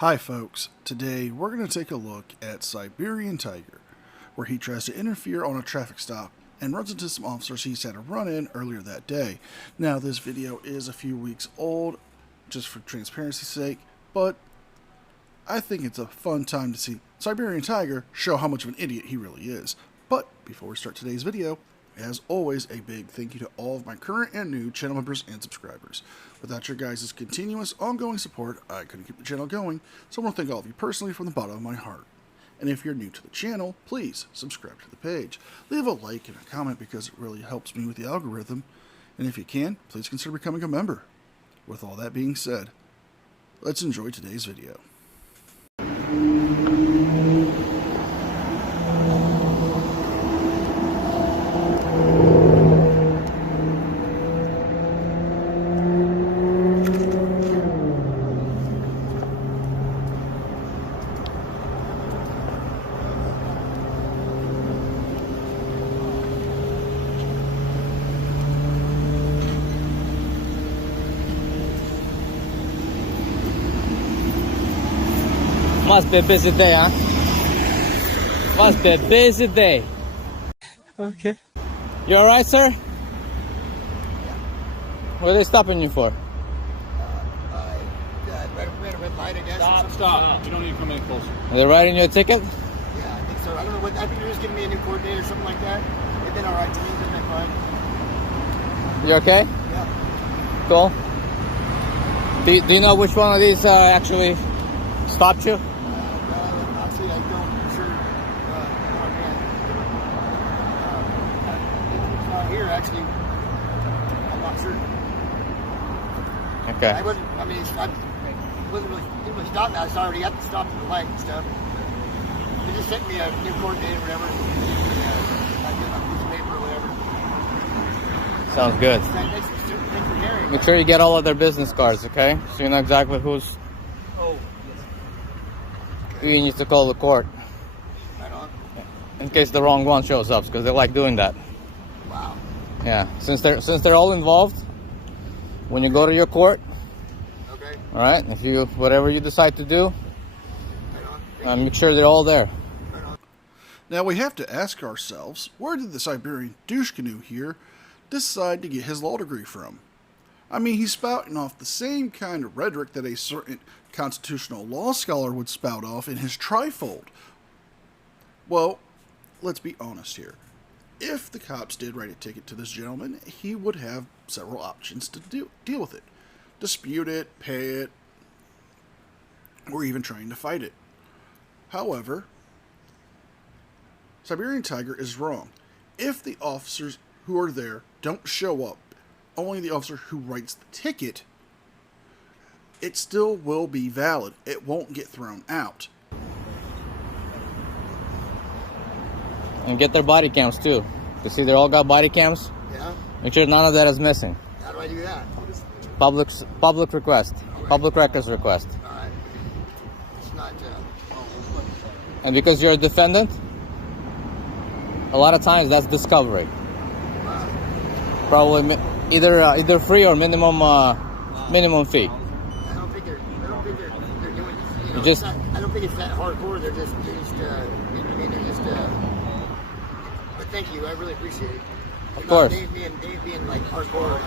Hi folks, today we're going to take a look at Siberian Tiger, where he tries to interfere on a traffic stop and runs into some officers he's had a run-in earlier that day. Now this video is a few weeks old, just for transparency's sake, but I think it's a fun time to see Siberian Tiger show how much of an idiot he really is. But before we start today's video, as always, a big thank you to all of my current and new channel members and subscribers. Without your guys' continuous, ongoing support, I couldn't keep the channel going, so I want to thank all of you personally from the bottom of my heart. And if you're new to the channel, please subscribe to the page. Leave a like and a comment because it really helps me with the algorithm. And if you can, please consider becoming a member. With all that being said, let's enjoy today's video. Must be a busy day, huh? Must be a busy day. Okay. You alright, sir? What are they stopping you for? Red a red light, I guess. Stop. You don't need to come any closer. Are they writing you a ticket? Yeah, I think so. I don't know what. I think you're just giving me a new coordinate or something like that. They've been alright to me. They've been fine. You okay? Yeah. Cool. Do you know which one of these actually stopped you? Actually, I don't. I'm sure. It's not here. Actually, I'm not sure. Okay. I wasn't. I mean, I wasn't really. Didn't really stop. I was already at the stop at the light and stuff. They just sent me a new coordinate or whatever. I get my piece of paper or whatever. Sounds good. Thanks for hearing. Make sure you get all of their business cards, okay? So you know exactly who you need to call the court. Right on. In case the wrong one shows up, because they like doing that. Wow. Yeah. Since they're all involved, when you go to your court, Okay. all right, if you whatever you decide to do, Right on. make sure they're all there. Right on. Now we have to ask ourselves, where did the Siberian douche canoe here decide to get his law degree from? I mean, he's spouting off the same kind of rhetoric that a certain constitutional law scholar would spout off in his trifold. Well, let's be honest here. If the cops did write a ticket to this gentleman, he would have several options to deal with it. Dispute it, pay it, or even trying to fight it. However, Siberian Tiger is wrong. If the officers who are there don't show up, only the officer who writes the ticket, it still will be valid. It won't get thrown out. And get their body cams too. You see, they all got body cams. Yeah. Make sure none of that is missing. How do I do that? Public request. Public records request. All right. It's not. And because you're a defendant, a lot of times that's discovery. Probably either free or minimum fee. I don't think they're doing. You just. I don't think it's that hardcore. They're just. You know what I mean, they're just. But thank you. I really appreciate it. Of course. Dave being like hardcore.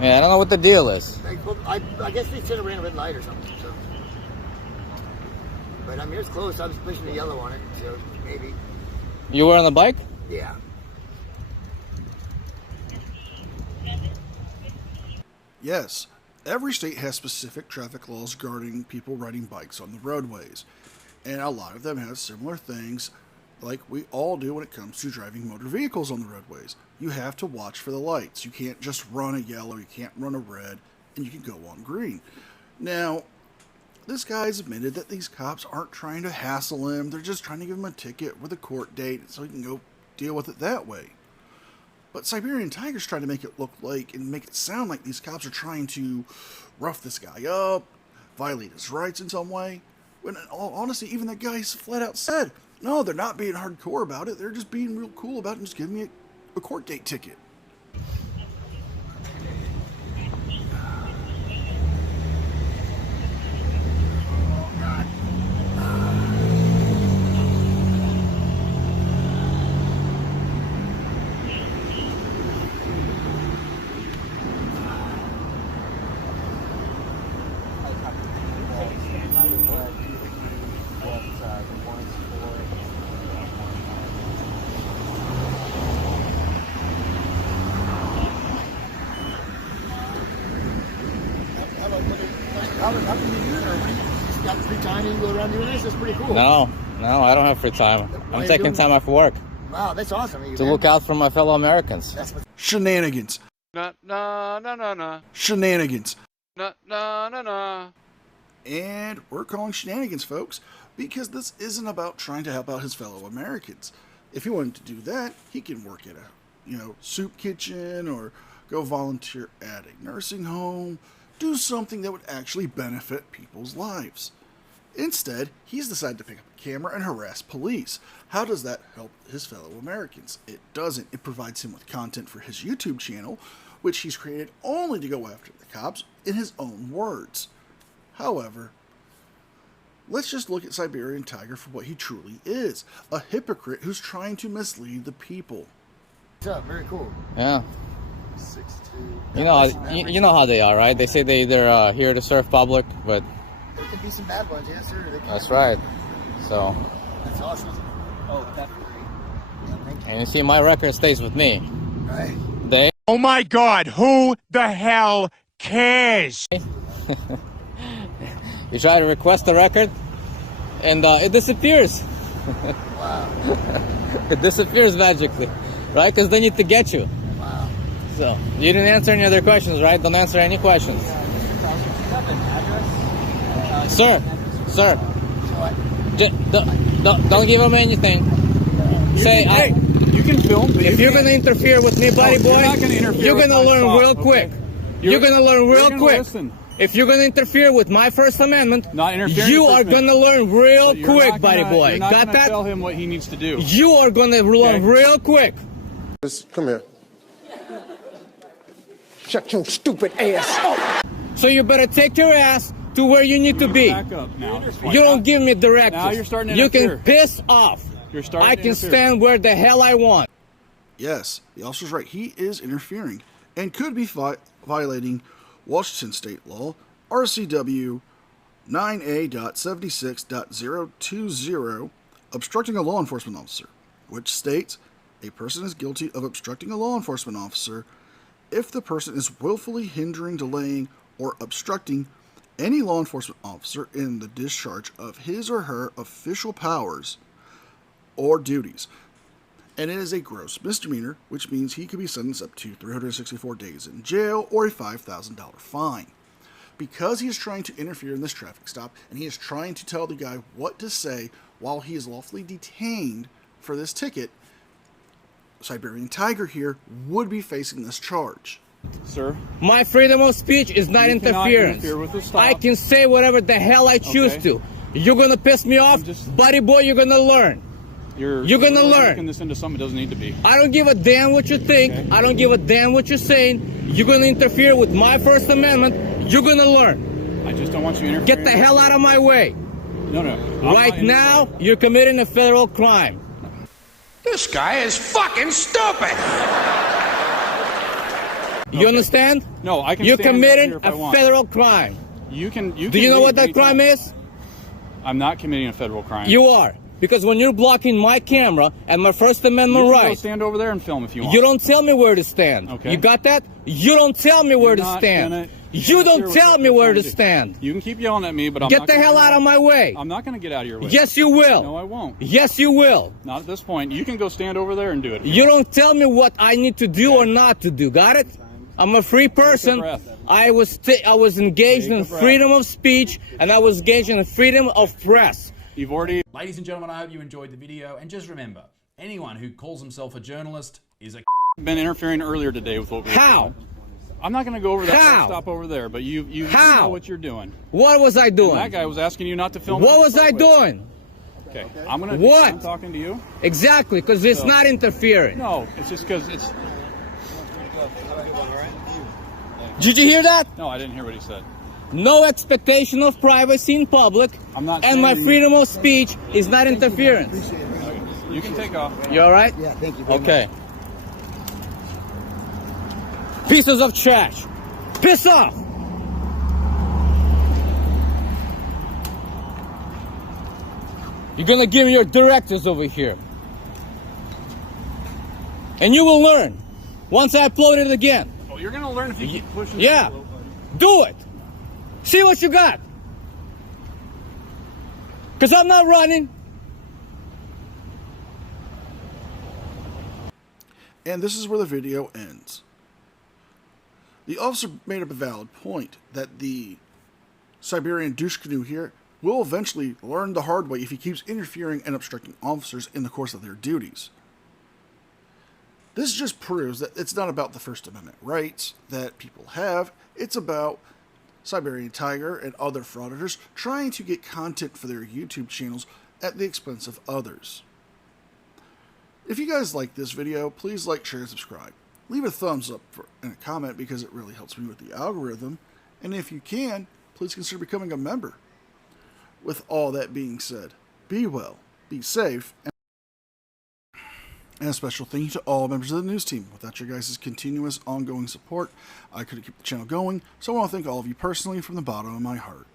Yeah, I don't know what the deal is. I guess they should have ran a red light or something. So. But I mean, it's close. I was pushing the yellow on it, so maybe. You were on the bike? Yeah. Yes, every state has specific traffic laws regarding people riding bikes on the roadways, and a lot of them have similar things like we all do when it comes to driving motor vehicles on the roadways. You have to watch for the lights. You can't just run a yellow, you can't run a red, and you can go on green. Now, this guy's admitted that these cops aren't trying to hassle him, they're just trying to give him a ticket with a court date so he can go deal with it that way. But Siberian Tiger's trying to make it look like and make it sound like these cops are trying to rough this guy up, violate his rights in some way. When in all honesty, even the guys flat out said, no, they're not being hardcore about it. They're just being real cool about it and just giving me a court date ticket. free time and you go around doing this? That's pretty cool. No, I don't have free time. I'm taking time off work Wow, that's awesome. to look out for my fellow Americans. Shenanigans. Na na na na na. Shenanigans. Na na na na. And we're calling shenanigans, folks, because this isn't about trying to help out his fellow Americans. If he wanted to do that, he can work at a, soup kitchen or go volunteer at a nursing home, do something that would actually benefit people's lives. Instead, he's decided to pick up a camera and harass police. How does that help his fellow Americans? It doesn't. It provides him with content for his YouTube channel, which he's created only to go after the cops in his own words. However, let's just look at Siberian Tiger for what he truly is, a hypocrite who's trying to mislead the people. What's up? Very cool. Yeah. 6'2". You know how they are, right? They say they're here to serve public, but There could be some bad ones, yes, sir. that's right. So, That's awesome. Oh, definitely. Yeah, thank you. and you see, my record stays with me. Right. They. Oh my God, who the hell cares? You try to request a record, and it disappears. Wow. It disappears magically, right? Because they need to get you. Wow. So, you didn't answer any other questions, right? Don't answer any questions. Sir, don't give him anything. Say, Hey, you can film. But if you're going to interfere with me, buddy boy, you're not gonna interfere you're with going to my learn thought, real okay? quick. You're going to learn real gonna quick. listen. If you're going to interfere with my First Amendment, Not interfering you with are First going to Amendment. learn real But you're quick, not buddy gonna- boy. You're not Got gonna that? tell him what he needs to do. You are going to learn Okay. real quick. Come here. Shut your stupid ass up. So you better take your ass to where you need to be. Back up now. You don't give me directives. Now you're starting to You can interfere. piss off. You're starting I to can interfere. stand where the hell I want. Yes, the officer's right. He is interfering and could be violating Washington state law, RCW 9A.76.020, obstructing a law enforcement officer, which states a person is guilty of obstructing a law enforcement officer if the person is willfully hindering, delaying, or obstructing any law enforcement officer in the discharge of his or her official powers or duties. And it is a gross misdemeanor, which means he could be sentenced up to 364 days in jail or a $5,000 fine. Because he is trying to interfere in this traffic stop, and he is trying to tell the guy what to say while he is lawfully detained for this ticket, Siberian Tiger here would be facing this charge. Sir, My freedom of speech is not You cannot interference. interfere with the stop. I can say whatever the hell I choose Okay. to. You're going to piss me off? just- Buddy boy, you're going to learn. you're gonna really learn. making this into something it doesn't need to be. I don't give a damn what you think. Okay. I don't give a damn what you're saying. You're going to interfere with my First Amendment. You're going to learn. I just don't want you interfering. Get the hell out of my way. No. I'm Right not now, interfering. you're committing a federal crime. This guy is fucking stupid. You understand? No, I can You're stand committing up here if I a want. federal crime. You can. Do you know what that crime is? I'm not committing a federal crime. You are. Because when you're blocking my camera and my First Amendment You can go rights, stand over there and film if you want. you don't tell me where to stand. Okay. You got that? You don't tell me where You're to not stand. gonna You interfere don't with tell what me you're where trying to do. stand. You can keep yelling at me, but I'm Get not the gonna hell get out of my way. I'm not going to get out of your way. Yes, you will. No, I won't. Yes, you will. Not at this point. You can go stand over there and do it. You don't tell me what I need to do or not to do. Got it? I'm a free person. breath. I was engaged Take in a breath. freedom of speech, and I was engaged in freedom of press. You've already. Ladies and gentlemen, I hope you enjoyed the video, and just remember, anyone who calls himself a journalist is a Been interfering earlier today with what we were How? doing. I'm not going to go over that How? stop over there, but you How? know what you're doing. What was I And doing? that guy was asking you not to film. What him was I in the first place. doing? Okay, I'm gonna. What? I'm talking to you. Exactly, because it's So- not interfering. No, it's just because it's. Did you hear that? No, I didn't hear what he said. No expectation of privacy in public, I'm not and my saying- freedom of speech is not interference. You can take off. You all right? Yeah, thank you very much. Okay. Pieces of trash. Piss off! You're gonna give me your directives over here. And you will learn once I upload it again. Oh, you're gonna learn if you keep pushing. Yeah. the envelope, buddy. Do it. See what you got. Because I'm not running. And this is where the video ends. The officer made up a valid point that the Siberian douche canoe here will eventually learn the hard way if he keeps interfering and obstructing officers in the course of their duties. This just proves that it's not about the First Amendment rights that people have, it's about Siberian Tiger and other frauditors trying to get content for their YouTube channels at the expense of others. If you guys like this video, please like, share, and subscribe. Leave a thumbs up and a comment because it really helps me with the algorithm. And if you can, please consider becoming a member. With all that being said, be well, be safe, and a special thank you to all members of the news team. Without your guys' continuous, ongoing support, I couldn't keep the channel going, so I want to thank all of you personally from the bottom of my heart.